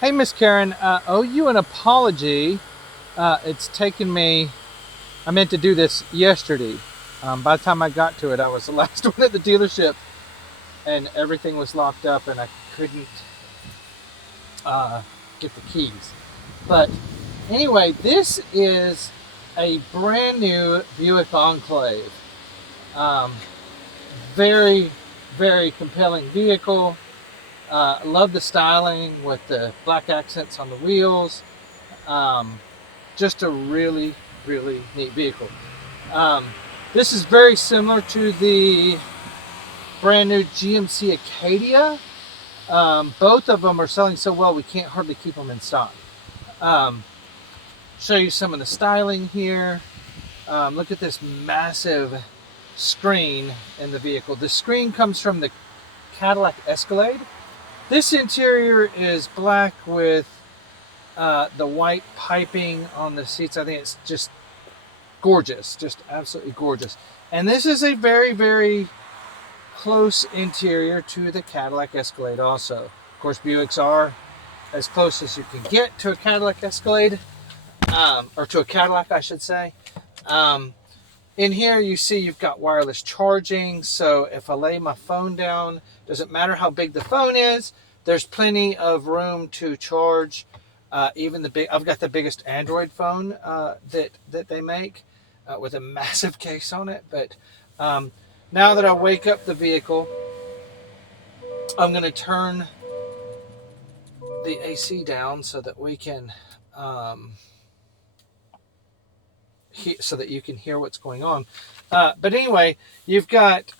Hey, Miss Karen, owe you an apology. It's taken me, I meant to do this yesterday. By the time I got to it, I was the last one at the dealership and everything was locked up and I couldn't get the keys. But anyway, this is a brand new Buick Enclave. Um, very, very compelling vehicle. Love the styling with the black accents on the wheels. Um, just a really, really neat vehicle. Um, this is very similar to the brand new GMC Acadia. Both of them are selling so well we can't hardly keep them in stock. Um, Show you some of the styling here. Look at this massive screen in the vehicle. The screen comes from the Cadillac Escalade. This interior is black with the white piping on the seats. I think it's just gorgeous, just absolutely gorgeous. And this is a very, very close interior to the Cadillac Escalade also. Of course, Buicks are as close as you can get to a Cadillac Escalade, or to a Cadillac, I should say. In here, you see you've got wireless charging, so if I lay my phone down, doesn't matter how big the phone is, there's plenty of room to charge. Even I've got the biggest Android phone that they make with a massive case on it. But now that I wake up the vehicle, I'm going to turn the AC down so that we can, so that you can hear what's going on. But anyway, you've got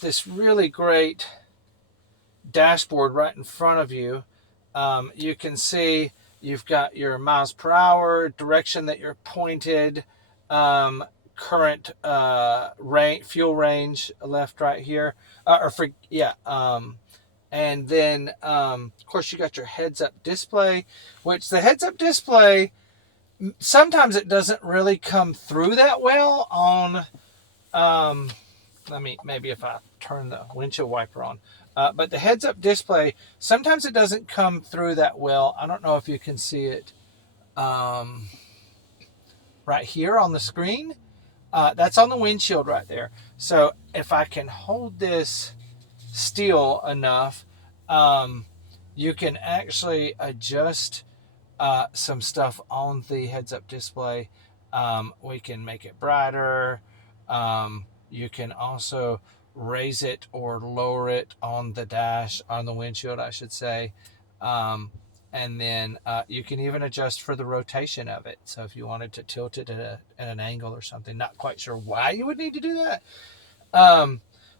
this really great dashboard right in front of you. You can see you've got your miles per hour, direction that you're pointed, current fuel range, left, right here, and then of course you got your heads-up display, which the heads-up display sometimes it doesn't really come through that well on. Maybe if I turn the windshield wiper on. But the heads-up display, sometimes it doesn't come through that well. I don't know if you can see it right here on the screen. That's on the windshield right there. So if I can hold this still enough, you can actually adjust some stuff on the heads-up display. We can make it brighter. You can also raise it or lower it on the dash, on the windshield, I should say. And then you can even adjust for the rotation of it. So if you wanted to tilt it at an angle or something, not quite sure why you would need to do that.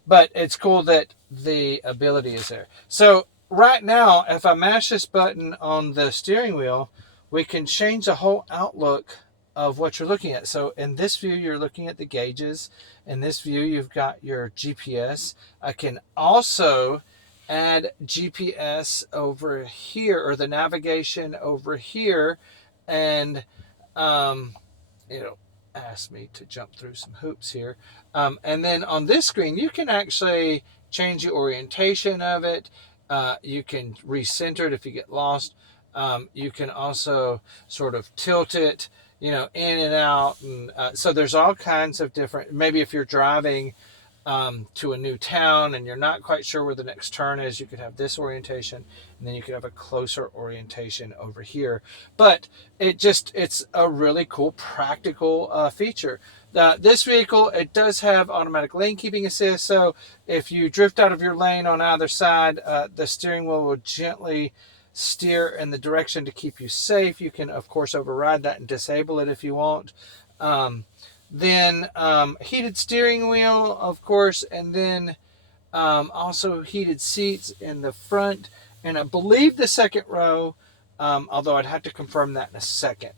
But it's cool that the ability is there. So right now, if I mash this button on the steering wheel, we can change the whole outlook of what you're looking at. So in this view, you're looking at the gauges. In this view, you've got your GPS. I can also add GPS over here, or the navigation over here, and it'll ask me to jump through some hoops here. And then on this screen, you can actually change the orientation of it. You can recenter it if you get lost. You can also sort of tilt it, in and out. And so there's all kinds of different, maybe if you're driving to a new town and you're not quite sure where the next turn is, you could have this orientation, and then you could have a closer orientation over here. But it's a really cool practical feature. This vehicle, it does have automatic lane keeping assist, so if you drift out of your lane on either side, the steering wheel will gently steer in the direction to keep you safe. You can of course override that and disable it if you want. Then heated steering wheel, of course, and then also heated seats in the front, and I believe the second row, although I'd have to confirm that in a second.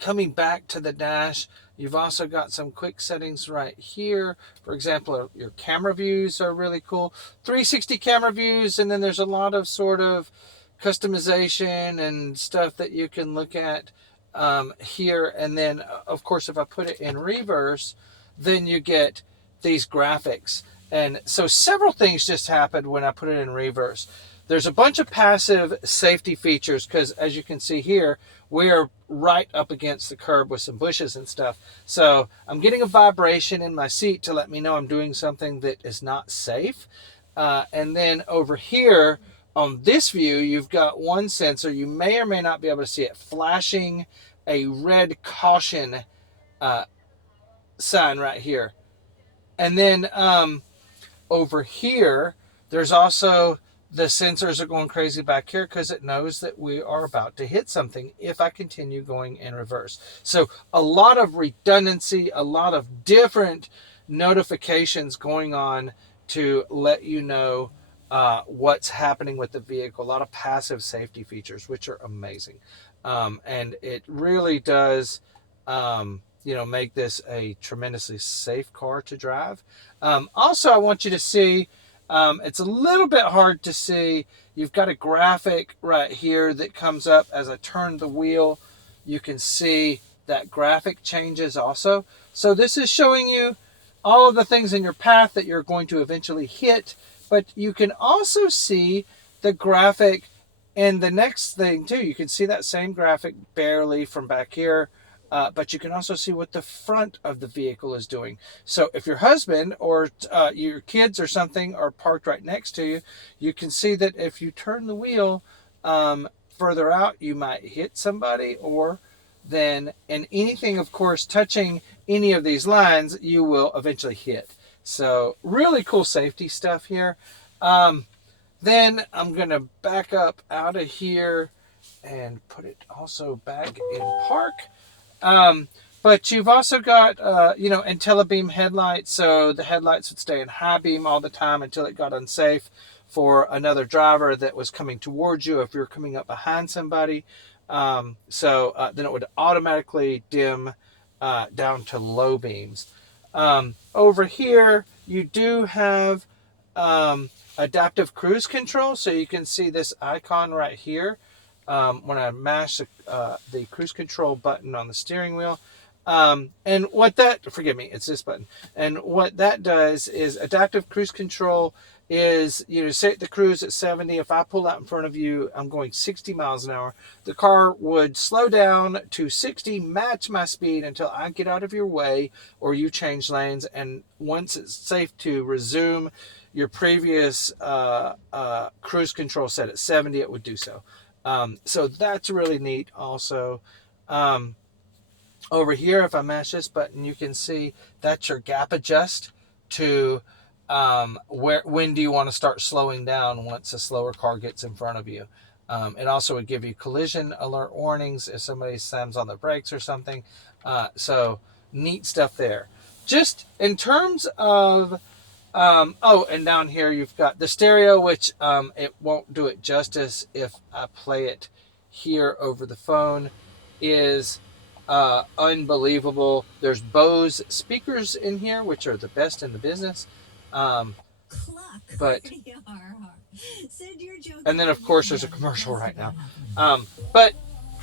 Coming back to the dash, you've also got some quick settings right here. For example, your camera views are really cool. 360 camera views, and then there's a lot of sort of customization and stuff that you can look at here. And then, of course, if I put it in reverse, then you get these graphics. And so several things just happened when I put it in reverse. There's a bunch of passive safety features because, as you can see here, we're right up against the curb with some bushes and stuff. So I'm getting a vibration in my seat to let me know I'm doing something that is not safe. And then over here on this view, you've got one sensor. You may or may not be able to see it flashing a red caution sign right here. And then over here, there's also the sensors are going crazy back here because it knows that we are about to hit something if I continue going in reverse. So a lot of redundancy, a lot of different notifications going on to let you know what's happening with the vehicle. A lot of passive safety features, which are amazing. And it really does make this a tremendously safe car to drive. Also, I want you to see, it's a little bit hard to see. You've got a graphic right here that comes up as I turn the wheel. You can see that graphic changes also. So this is showing you all of the things in your path that you're going to eventually hit, but you can also see the graphic. And the next thing too, you can see that same graphic barely from back here. But you can also see what the front of the vehicle is doing. So if your husband or your kids or something are parked right next to you, you can see that if you turn the wheel further out, you might hit somebody, or then, and anything, of course, touching any of these lines, you will eventually hit. So really cool safety stuff here. Then I'm going to back up out of here and put it also back in park. But you've also got, IntelliBeam headlights. So the headlights would stay in high beam all the time until it got unsafe for another driver that was coming towards you if you're coming up behind somebody. Then it would automatically dim down to low beams. Over here, you do have adaptive cruise control. So you can see this icon right here. When I mash the cruise control button on the steering wheel. And what that, it's this button. And what that does is adaptive cruise control is, set the cruise at 70. If I pull out in front of you, I'm going 60 miles an hour. The car would slow down to 60, match my speed until I get out of your way or you change lanes. And once it's safe to resume your previous cruise control set at 70, it would do so. So that's really neat also. Over here, if I mash this button, you can see that's your gap adjust to when do you want to start slowing down once a slower car gets in front of you. It also would give you collision alert warnings if somebody slams on the brakes or something. So neat stuff there. Just in terms of and down here you've got the stereo, which it won't do it justice if I play it here over the phone, is unbelievable. There's Bose speakers in here, which are the best in the business. And then of course there's a commercial right now. But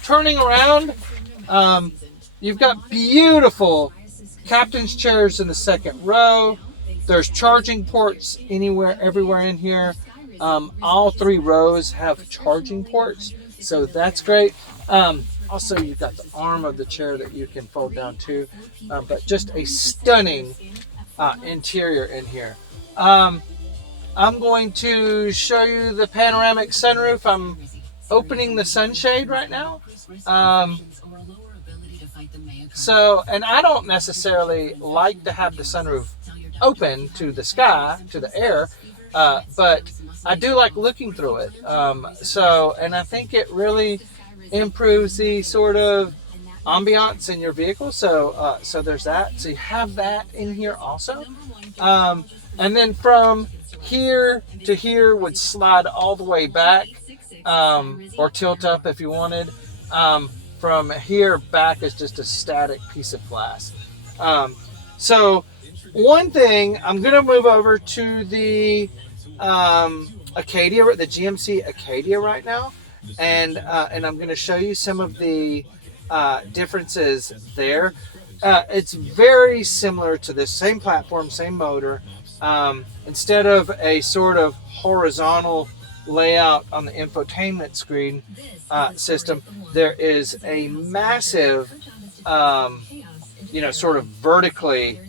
turning around, you've got beautiful captain's chairs in the second row. There's charging ports everywhere in here. All three rows have charging ports, so that's great. Also, you've got the arm of the chair that you can fold down too. But just a stunning interior in here. I'm going to show you the panoramic sunroof. I'm opening the sunshade right now. And I don't necessarily like to have the sunroof open to the sky, to the air, but I do like looking through it. And I think it really improves the sort of ambiance in your vehicle. So there's that. So you have that in here also. And then from here to here would slide all the way back, or tilt up if you wanted. From here back is just a static piece of glass. So one thing, I'm going to move over to the Acadia, the GMC Acadia right now, and I'm going to show you some of the differences there. It's very similar to this, same platform, same motor, Instead of a sort of horizontal layout on the infotainment screen system, there is a massive, sort of vertically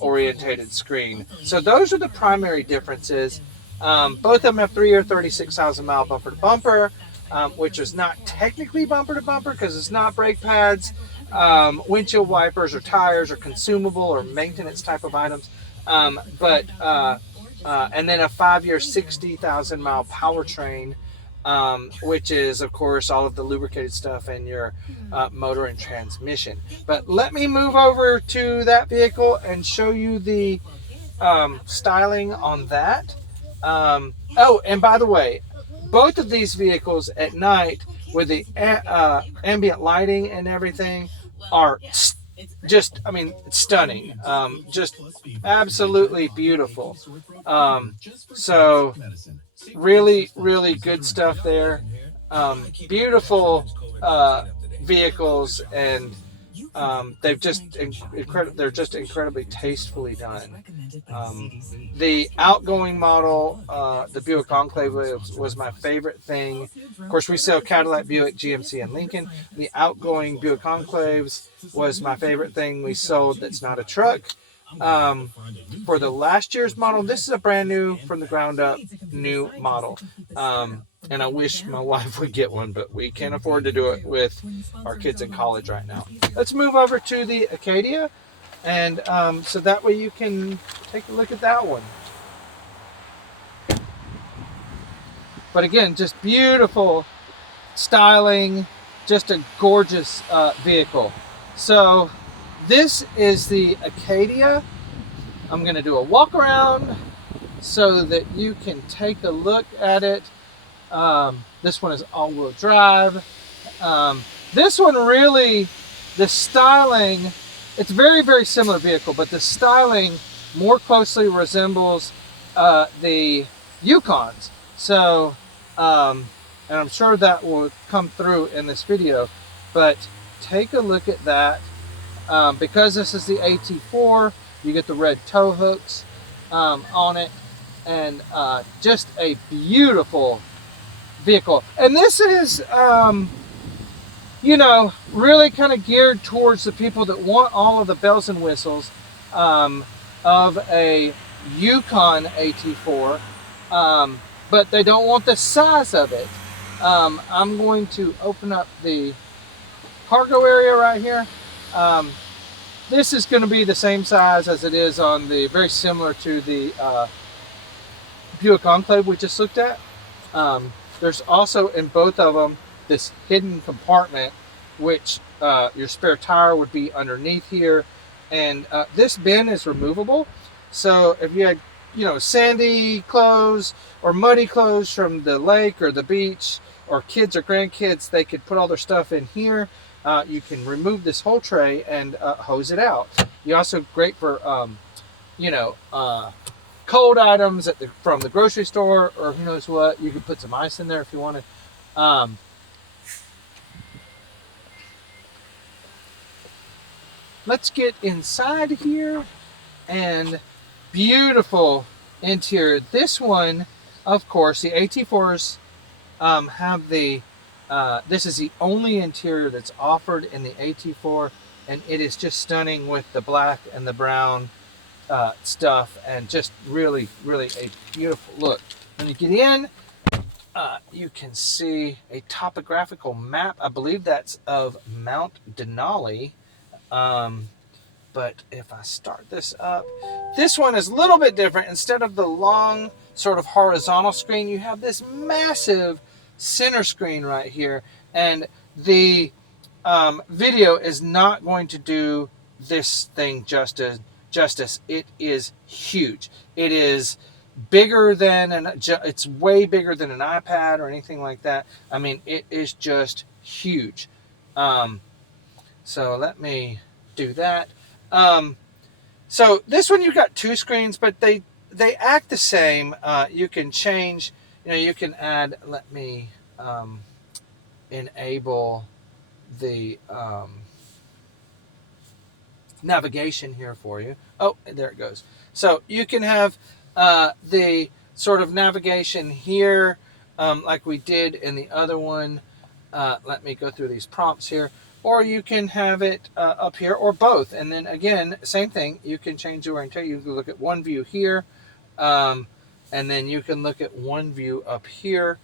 orientated screen. So those are the primary differences. Both of them have 3 or 36,000 mile bumper to bumper, which is not technically bumper to bumper because it's not brake pads, windshield wipers, or tires, or consumable or maintenance type of items. And then a 5-year, 60,000 mile powertrain, which is, of course, all of the lubricated stuff in your motor and transmission. But let me move over to that vehicle and show you the styling on that. Oh, and by the way, both of these vehicles at night with the ambient lighting and everything are just, I mean, stunning. Just absolutely beautiful. So really, really good stuff there. Beautiful vehicles, and they've just they're just incredibly tastefully done. The outgoing model, the Buick Enclave, was my favorite thing. Of course, we sell Cadillac, Buick, GMC, and Lincoln. The outgoing Buick Enclaves was my favorite thing we sold that's not a truck. For the last year's model, this is a brand new, from the ground up, new model. And I wish my wife would get one, but we can't afford to do it with our kids in college right now. Let's move over to the Acadia, and so that way you can take a look at that one. But again, just beautiful styling, just a gorgeous vehicle. So this is the Acadia. I'm going to do a walk around so that you can take a look at it. This one is all-wheel drive. This one really, the styling, it's very, very similar vehicle, but the styling more closely resembles the Yukons. So, and I'm sure that will come through in this video, but take a look at that. Because this is the AT4, you get the red tow hooks on it, and just a beautiful vehicle. And this is, really kind of geared towards the people that want all of the bells and whistles of a Yukon AT4, but they don't want the size of it. I'm going to open up the cargo area right here. This is going to be the same size as it is on the, very similar to the Buick Enclave we just looked at. There's also in both of them this hidden compartment, which your spare tire would be underneath here. And this bin is removable. So if you had, sandy clothes or muddy clothes from the lake or the beach, or kids or grandkids, they could put all their stuff in here. You can remove this whole tray and hose it out. You're also great for, cold items from the grocery store, or who knows what. You could put some ice in there if you wanted. Let's get inside here, and beautiful interior. This one, of course, the AT4s have the, this is the only interior that's offered in the AT4, and it is just stunning with the black and the brown stuff, and just really, really a beautiful look. When you get in, you can see a topographical map. I believe that's of Mount Denali. But if I start this up, this one is a little bit different. Instead of the long sort of horizontal screen, you have this massive center screen right here. And the video is not going to do this thing justice. It is huge. It is bigger than it's way bigger than an iPad or anything like that. I mean, it is just huge. So let me do that. So this one, you've got two screens, but they act the same. You can change, you can add, let me enable the navigation here for you. Oh, there it goes. So you can have the sort of navigation here, like we did in the other one. Let me go through these prompts here. Or you can have it up here, or both. And then again, same thing. You can change the orientation. You can look at one view here, and then you can look at one view up here.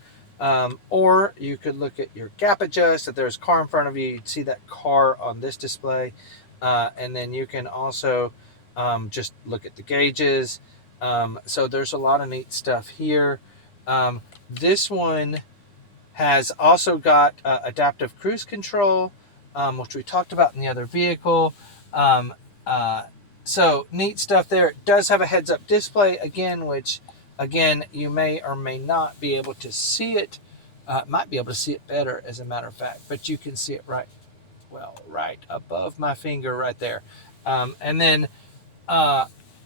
Or you could look at your gap adjust. If there's a car in front of you, you'd see that car on this display. And then you can also just look at the gauges. So there's a lot of neat stuff here. This one has also got adaptive cruise control, which we talked about in the other vehicle. So neat stuff there. It does have a heads-up display, again, which, again, you may or may not be able to see it. Might be able to see it better, as a matter of fact, but you can see it right above my finger right there. And then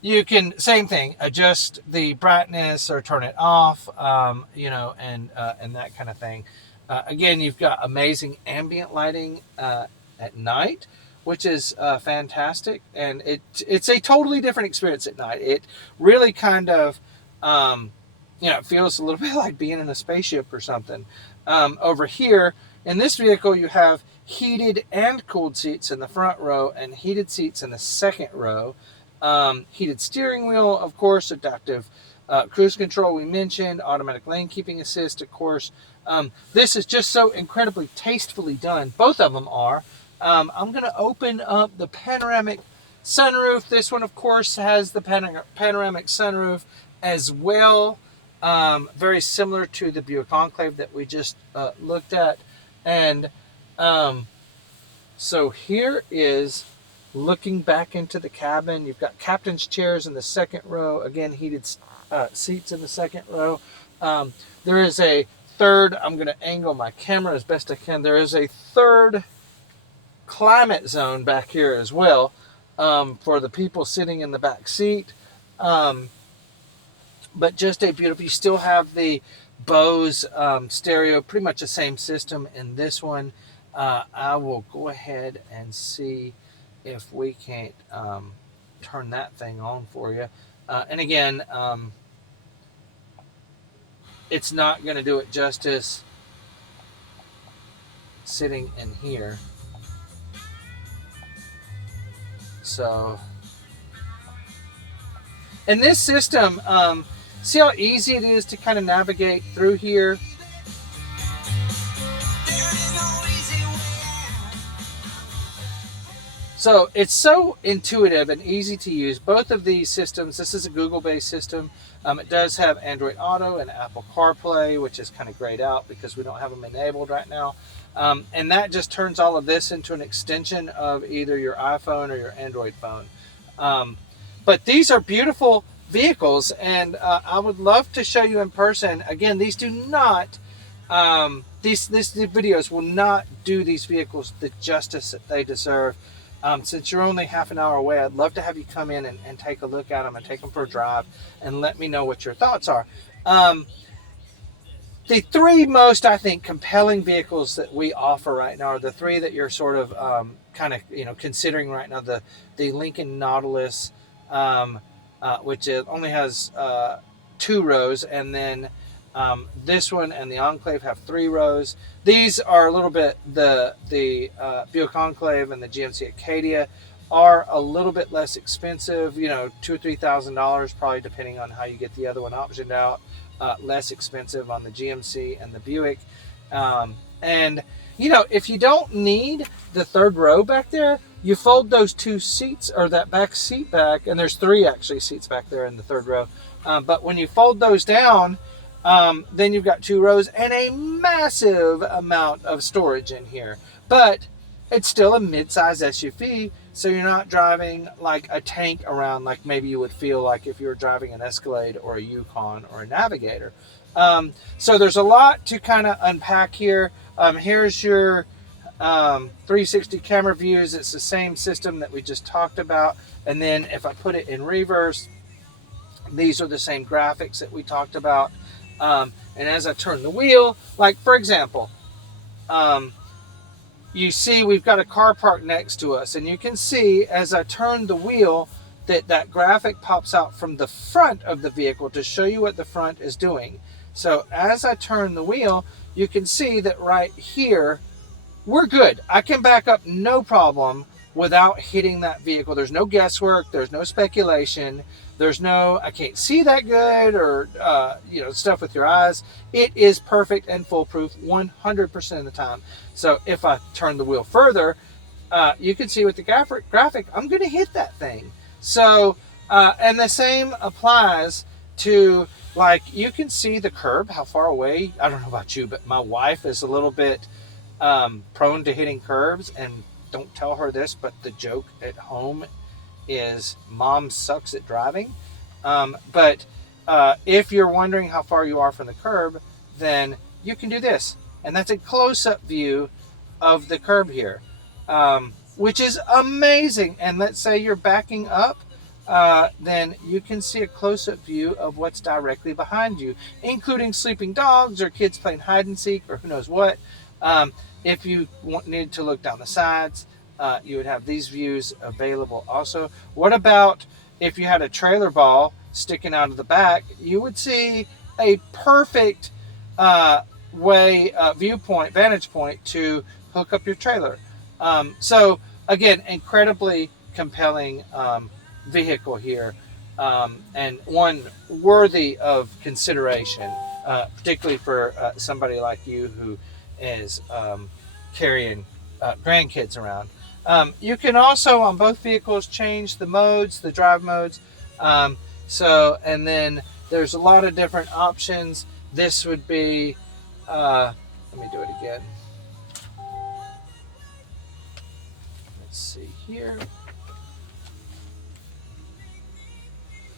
you can, same thing, adjust the brightness or turn it off, and that kind of thing. Again, you've got amazing ambient lighting at night, which is fantastic. And it's a totally different experience at night. It really kind of, it feels a little bit like being in a spaceship or something. Over here, in this vehicle, you have heated and cooled seats in the front row and heated seats in the second row. Heated steering wheel, of course, adaptive cruise control we mentioned, automatic lane keeping assist, of course. This is just so incredibly tastefully done. Both of them are. I'm going to open up the panoramic sunroof. This one, of course, has the panoramic sunroof as well. Very similar to the Buick Enclave that we just looked at. And so here is looking back into the cabin. You've got captain's chairs in the second row. Again, heated seats in the second row. There is a third, I'm going to angle my camera as best I can. There is a third climate zone back here as well, for the people sitting in the back seat. But just a beautiful, you still have the Bose stereo, pretty much the same system in this one. I will go ahead and see if we can't turn that thing on for you. And again, it's not going to do it justice sitting in here. So, in this system, see how easy it is to kind of navigate through here. So it's so intuitive and easy to use. Both of these systems, this is a Google-based system. It does have Android Auto and Apple CarPlay, which is kind of grayed out because we don't have them enabled right now. And that just turns all of this into an extension of either your iPhone or your Android phone. But these are beautiful vehicles, and I would love to show you in person. Again, these do not, these videos will not do these vehicles the justice that they deserve. Since you're only half an hour away, I'd love to have you come in and take a look at them and take them for a drive and let me know what your thoughts are. The three most, I think, compelling vehicles that we offer right now are the three that you're sort of considering right now. The Lincoln Nautilus, which only has 2 rows, and then this one and the Enclave have 3 rows. These are a little bit, the Buick Enclave and the GMC Acadia are a little bit less expensive, $2,000 or $3,000, probably depending on how you get the other one optioned out. Less expensive on the GMC and the Buick. And, if you don't need the third row back there, you fold those 2 seats, or that back seat back, and there's 3 actually seats back there in the third row. But when you fold those down, then you've got 2 rows and a massive amount of storage in here. But it's still a mid-size SUV, so you're not driving like a tank around like maybe you would feel like if you were driving an Escalade or a Yukon or a Navigator. So there's a lot to kind of unpack here. Here's your 360 camera views. It's the same system that we just talked about. And then if I put it in reverse, these are the same graphics that we talked about. And as I turn the wheel, like for example, you see we've got a car parked next to us, and you can see as I turn the wheel, that graphic pops out from the front of the vehicle to show you what the front is doing. So as I turn the wheel, you can see that right here, we're good. I can back up no problem without hitting that vehicle. There's no guesswork. There's no speculation. There's no, I can't see that good, or, stuff with your eyes. It is perfect and foolproof 100% of the time. So if I turn the wheel further, you can see with the graphic, I'm going to hit that thing. So, and the same applies to, like, you can see the curb, how far away. I don't know about you, but my wife is a little bit prone to hitting curbs, and don't tell her this, but the joke at home is mom sucks at driving. But if you're wondering how far you are from the curb, then you can do this, and that's a close-up view of the curb here, which is amazing. And let's say you're backing up, then you can see a close-up view of what's directly behind you, including sleeping dogs or kids playing hide and seek or who knows what. If you needed to look down the sides, you would have these views available also. What about if you had a trailer ball sticking out of the back? You would see a perfect vantage point to hook up your trailer. So again, incredibly compelling vehicle here, and one worthy of consideration, particularly for somebody like you who is carrying grandkids around. You can also, on both vehicles, change the modes, the drive modes. And then there's a lot of different options. This would be, let me do it again. Let's see here.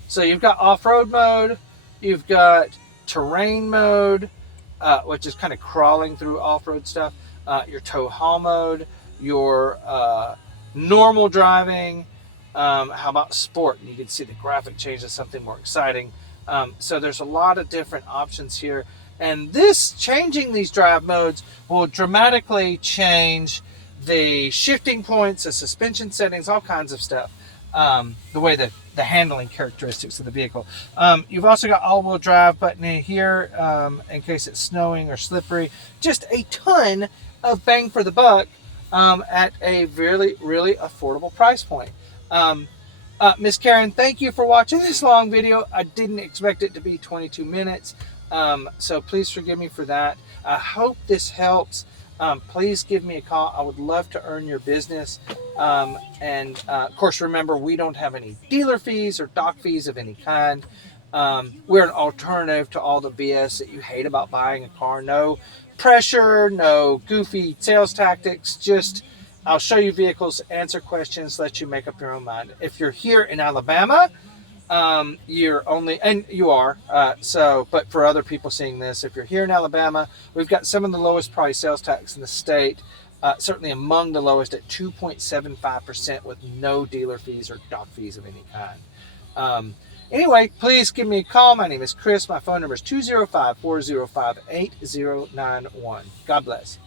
So you've got off-road mode, you've got terrain mode, which is kind of crawling through off-road stuff, your tow haul mode, your normal driving, how about sport? And you can see the graphic change to something more exciting. So there's a lot of different options here. And changing these drive modes will dramatically change the shifting points, the suspension settings, all kinds of stuff. The way that the handling characteristics of the vehicle. You've also got all-wheel drive button in here in case it's snowing or slippery. Just a ton of bang for the buck at a really, really affordable price point. Miss Karen, thank you for watching this long video. I didn't expect it to be 22 minutes, so please forgive me for that. I hope this helps. Please give me a call. I would love to earn your business. And of course, remember, we don't have any dealer fees or doc fees of any kind. We're an alternative to all the BS that you hate about buying a car. No pressure, no goofy sales tactics. Just, I'll show you vehicles, answer questions, let you make up your own mind. If you're here in Alabama, you're only, and you are, but for other people seeing this, if you're here in Alabama, we've got some of the lowest price sales tax in the state, certainly among the lowest at 2.75% with no dealer fees or doc fees of any kind. Anyway, please give me a call. My name is Chris. My phone number is 205-405-8091. God bless.